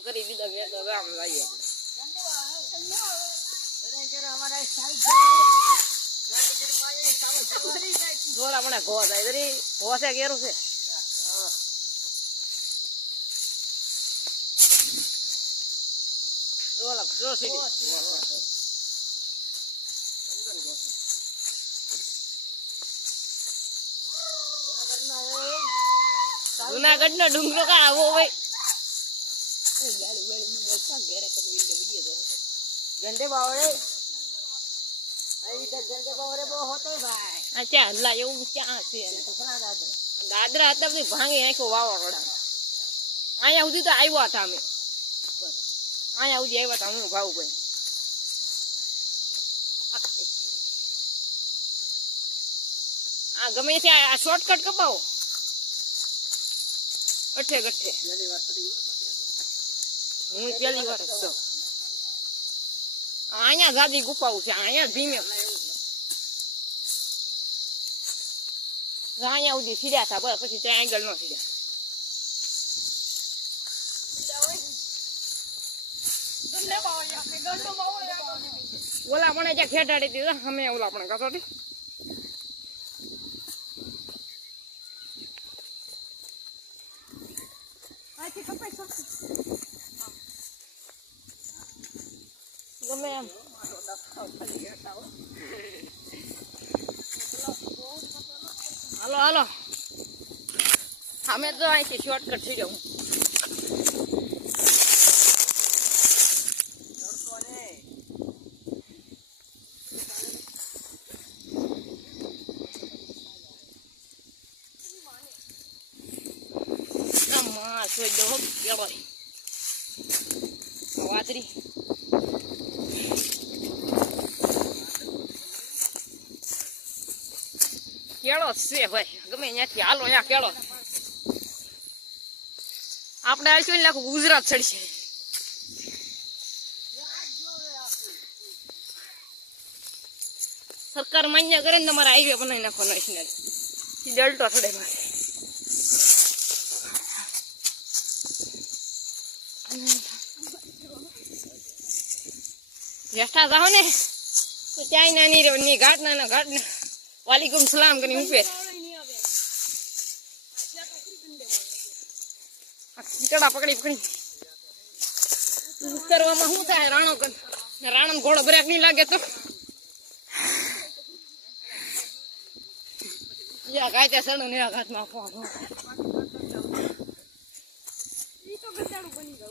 ચાલુ કરી દીધા મેં તો હવે આમ લાવીએ જોરા મને ઘો થાય તરી ઘો છે કેરું છે જોલા જો સીડી જુનાગઢ નો ડુંગરો કા આવો ભાઈ झंडे बावड़े झंडे बावड़े वो होते भाई अच्छा अल्लाह ये क्या છે દાદરા હતા બધી ભાંગી નાખ્યો વાવાળા અહીંયા સુધી તો આવ્યા હતા અમે અહીંયા સુધી આવ્યા હતા હું ભાવ ભાઈ આ ગમે છે આ શોર્ટકટ કપાવો અઠે ગઠે હું પેલી વાર છું અહીંયા ગાદી ગુફાઓ છે અહીંયા ધીમે અહીંયા સુધી સીધા હતા બસ પછી ત્યાં આગળ નો સીધા ઓલા પણ ત્યાં ખેટાડી દીધા અમે ઓલા પણ કસોટી ગમે એમ હાલો હાલો અમે તો અહીંથી શોર્ટકટ થઈ જાઉં સોઈ દો કેળો વાતરી કેળો છે ભાઈ ગમે ત્યાંથી હાલો અહીંયા કેળો આપણે આવીશું ને આખું ગુજરાત ચડશે સરકાર માન્ય કરે ને તમારે હાઈવે બનાવી નાખો નેશનલ ડલ્ટો થડે મારે જેઠા જાઓ ને તો ત્યાં નાની ઘાટ ના ઘાટ ને વાલીકુમ સલામ કરી ઉપે ચડા પકડી ઉતરવામાં શું થાય રાણો ઘોડો બ્રેક નહીં લાગે તો ઘાતે સડો ને ઘાટમાં